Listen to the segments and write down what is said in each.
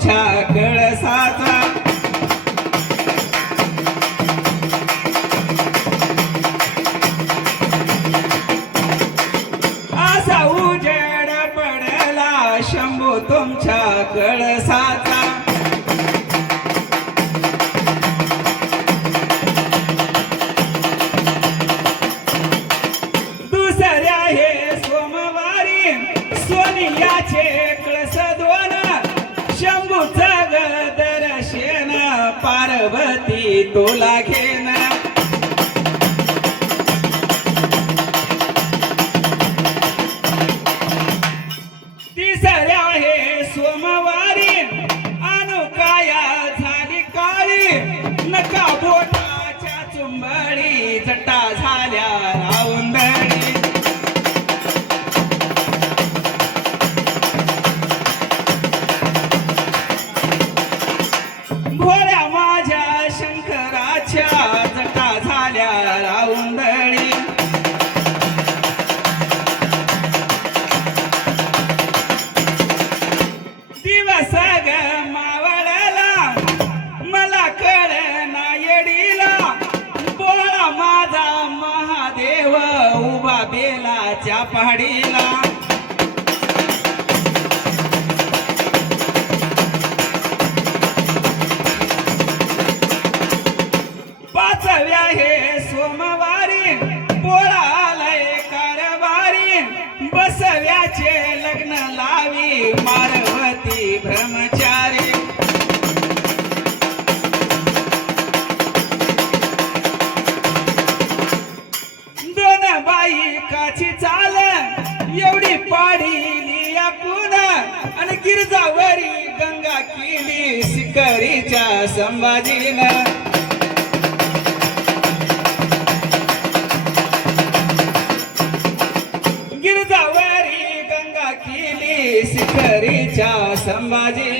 तुझ्या कळसाचा. असा उजेड पडला शंभू तुमच्या कळसाचा. भगवती तुला घेन. तिसऱ्या हे सोमवारी. झाली काळी. नका बोटाच्या चुंबळी जटा झाल्या संभाजीला. गिरजावारी गंगा किली शिखरीच्या संभाजी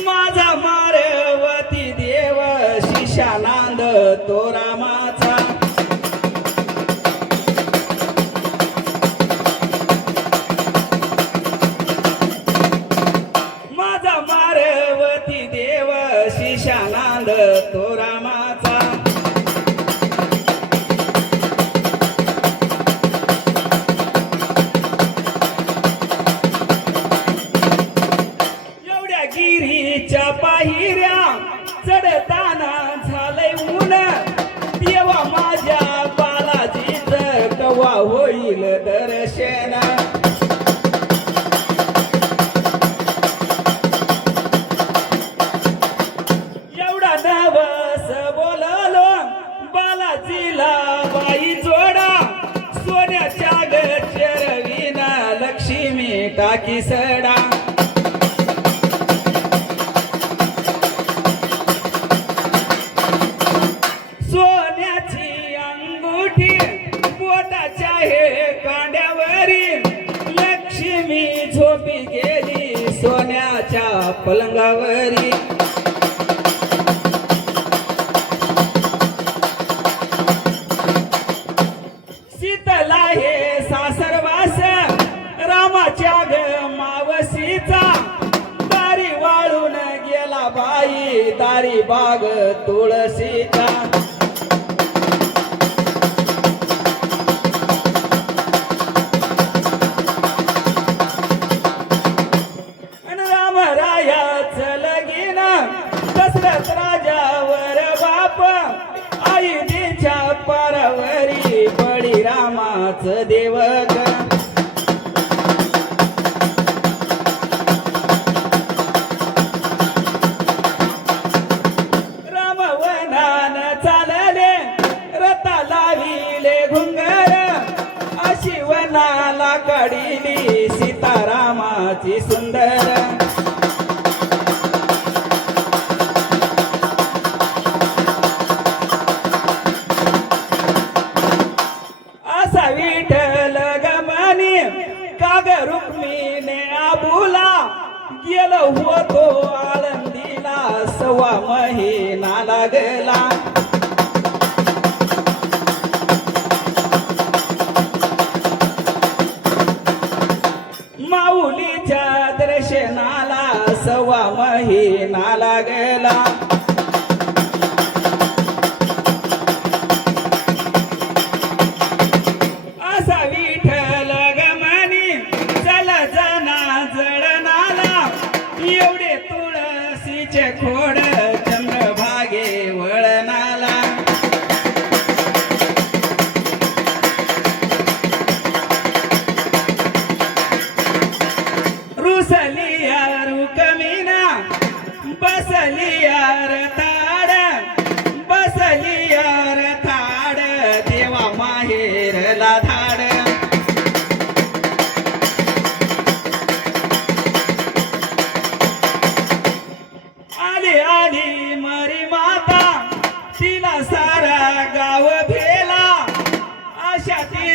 माझा मारवती देव शिशानांद तो रामाचा माझा मारवती देव शिशानांद तो रामाचा होईल दर्शन. एवढा नवस बोलालो बालाजीला बाई जोडा. सोन्याच्या गचरवीना लक्ष्मी टाकी सडा. झोपी गेली सोन्याच्या पलंगावरी. शीतला हे सासरवास रामाच्या ग मावशीचा. दारी वाळून गेला बाई दारी बाग तुळशीचा. रामाच देवक रामवनान चालले रता लाविले घुंगर. अशी वनाला काढिली सीतारामाची सुंदर. काग रुक्मिणे आबुला गेलो होतो आळंदीला. सवा महिना लागला. माऊलीच्या दर्शनाला सवा महिना लागला. तुळशीचे खोड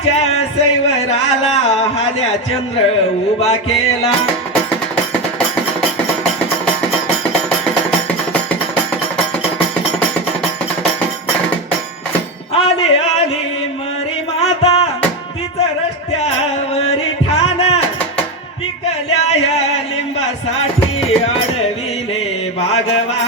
अशा तिच्या सैवराला हाल्या चंद्र उभा केला. आली आली मरी माता तिचं रस्त्यावरी ठाण. पिकल्या ह्या लिंबासाठी अडविले भागवा.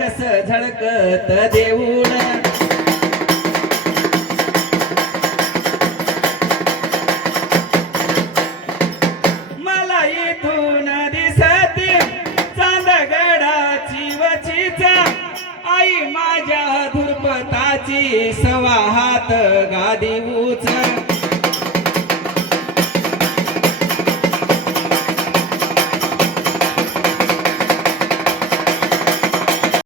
कस झळकत देऊळ? मला इथून दिसती चांदगडाची वचीचा. आई माझ्या धुरपताची सवा हात गादी उच